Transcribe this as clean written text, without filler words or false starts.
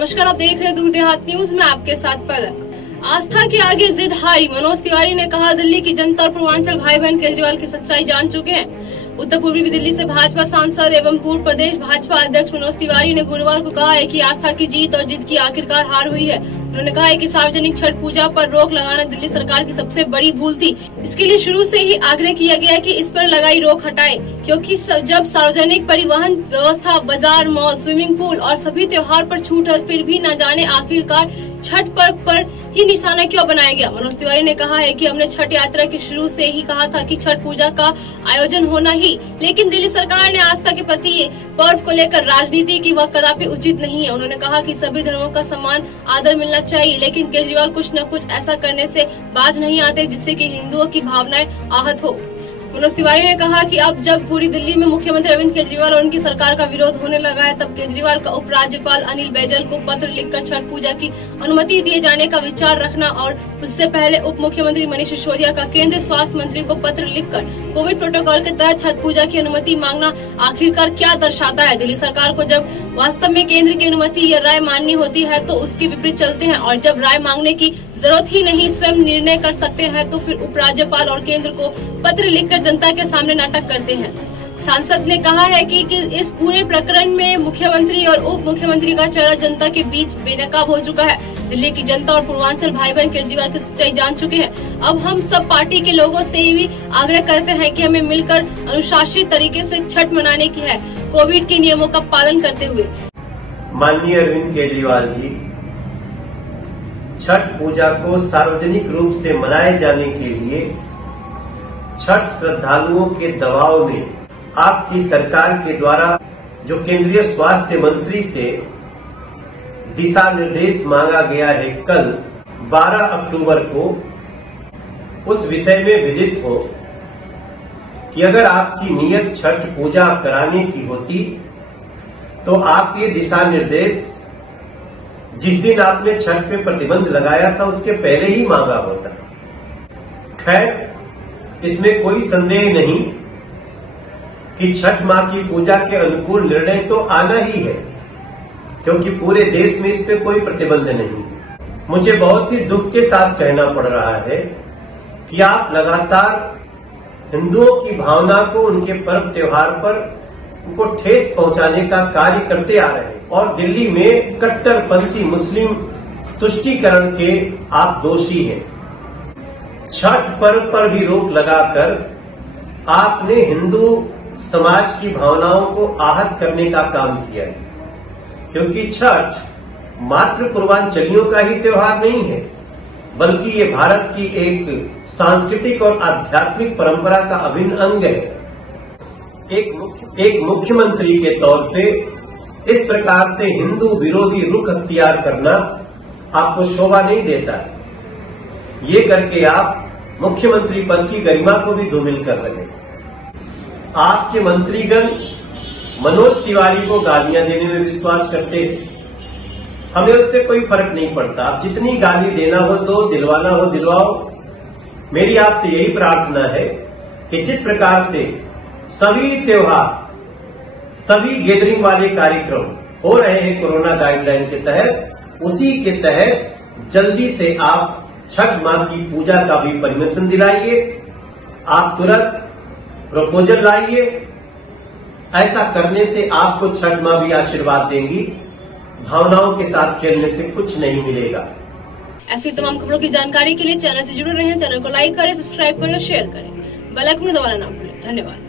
नमस्कार, आप देख रहे हैं दूर देहात न्यूज में आपके साथ पलक। आस्था के आगे जिद हारी, मनोज तिवारी ने कहा दिल्ली की जनता और पूर्वांचल भाई बहन केजरीवाल की सच्चाई जान चुके हैं। उत्तर पूर्वी दिल्ली से भाजपा सांसद एवं पूर्व प्रदेश भाजपा अध्यक्ष मनोज तिवारी ने गुरुवार को कहा है कि आस्था की जीत और जिद की आखिरकार हार हुई है। उन्होंने कहा है कि सार्वजनिक छठ पूजा पर रोक लगाना दिल्ली सरकार की सबसे बड़ी भूल थी। इसके लिए शुरू से ही आग्रह किया गया है कि इस पर लगाई रोक हटाए, क्योंकि जब सार्वजनिक परिवहन व्यवस्था, बाजार, मॉल, स्विमिंग पूल और सभी त्योहार पर छूट है, फिर भी न जाने आखिरकार छठ पर्व पर ही निशाना क्यों बनाया गया। मनोज तिवारी ने कहा है कि हमने छठ यात्रा के शुरू से ही कहा था कि छठ पूजा का आयोजन होना ही, लेकिन दिल्ली सरकार ने आस्था के प्रति पर्व को लेकर राजनीति की वह कदापि उचित नहीं है। उन्होंने कहा कि सभी धर्मों का सम्मान आदर मिलना चाहिए, लेकिन केजरीवाल कुछ न कुछ ऐसा करने से बाज नहीं आते जिससे कि हिंदुओं की भावनाएं आहत हो। मनोज तिवारी ने कहा कि अब जब पूरी दिल्ली में मुख्यमंत्री अरविंद केजरीवाल और उनकी सरकार का विरोध होने लगा है, तब केजरीवाल का उपराज्यपाल अनिल बैजल को पत्र लिखकर छठ पूजा की अनुमति दिए जाने का विचार रखना और उससे पहले उप मुख्यमंत्री मनीष सिसोदिया का केंद्रीय स्वास्थ्य मंत्री को पत्र लिखकर कोविड प्रोटोकॉल के तहत छठ पूजा की अनुमति मांगना आखिरकार क्या दर्शाता है। दिल्ली सरकार को जब वास्तव में केंद्र की अनुमति या राय माननी होती है तो उसके विपरीत चलते हैं, और जब राय मांगने की जरूरत ही नहीं, स्वयं निर्णय कर सकते हैं, तो फिर उपराज्यपाल और केंद्र को पत्र लिखकर जनता के सामने नाटक करते हैं। सांसद ने कहा है कि इस पूरे प्रकरण में मुख्यमंत्री और उप मुख्यमंत्री का चेहरा जनता के बीच बेनकाब हो चुका है। दिल्ली की जनता और पूर्वांचल भाई बहन केजरीवाल की सच्चाई जान चुके हैं। अब हम सब पार्टी के लोगों से भी आग्रह करते हैं कि हमें मिलकर अनुशासित तरीके से छठ मनाने की है, कोविड के नियमों का पालन करते हुए। माननीय अरविंद केजरीवाल जी, छठ पूजा को सार्वजनिक रूप से मनाए जाने के लिए छठ श्रद्धालुओं के दबाव में आपकी सरकार के द्वारा जो केंद्रीय स्वास्थ्य मंत्री से दिशा निर्देश मांगा गया है, कल 12 अक्टूबर को उस विषय में विदित हो कि अगर आपकी नियत छठ पूजा कराने की होती तो आप ये दिशा निर्देश जिस दिन आपने छठ पे प्रतिबंध लगाया था उसके पहले ही मांगा होता। खैर, इसमें कोई संदेह नहीं कि छठ माँ की पूजा के अनुकूल निर्णय तो आना ही है, क्योंकि पूरे देश में इस पे कोई प्रतिबंध नहीं है। मुझे बहुत ही दुख के साथ कहना पड़ रहा है कि आप लगातार हिंदुओं की भावना को, उनके पर्व त्योहार पर उनको ठेस पहुंचाने का कार्य करते आ रहे हैं, और दिल्ली में कट्टरपंथी मुस्लिम तुष्टीकरण के आप दोषी हैं। छठ पर्व पर भी रोक लगाकर आपने हिंदू समाज की भावनाओं को आहत करने का काम किया है, क्योंकि छठ मात्र पूर्वांचलियों का ही त्योहार नहीं है, बल्कि ये भारत की एक सांस्कृतिक और आध्यात्मिक परंपरा का अभिन्न अंग है। एक मुख्यमंत्री के तौर पे इस प्रकार से हिंदू विरोधी रुख अख्तियार करना आपको शोभा नहीं देता है। ये करके आप मुख्यमंत्री पद की गरिमा को भी धूमिल कर रहे हैं। आपके मंत्रीगण मनोज तिवारी को गालियां देने में विश्वास करते हैं। हमें उससे कोई फर्क नहीं पड़ता, आप जितनी गाली देना हो तो, दिलवाना हो दिलवाओ। मेरी आपसे यही प्रार्थना है कि जिस प्रकार से सभी त्योहार, सभी गैदरिंग वाले कार्यक्रम हो रहे हैं कोरोना गाइडलाइन के तहत, उसी के तहत जल्दी से आप छठ माँ की पूजा का भी परमिशन दिलाइए। आप तुरंत प्रपोजल लाइए। ऐसा करने से आपको छठ माँ भी आशीर्वाद देंगी। भावनाओं के साथ खेलने से कुछ नहीं मिलेगा। ऐसी तमाम खबरों की जानकारी के लिए चैनल से जुड़े रहें। चैनल को लाइक करें, सब्सक्राइब करें और शेयर करें। बेल आइकन को दबाना ना भूलें। धन्यवाद।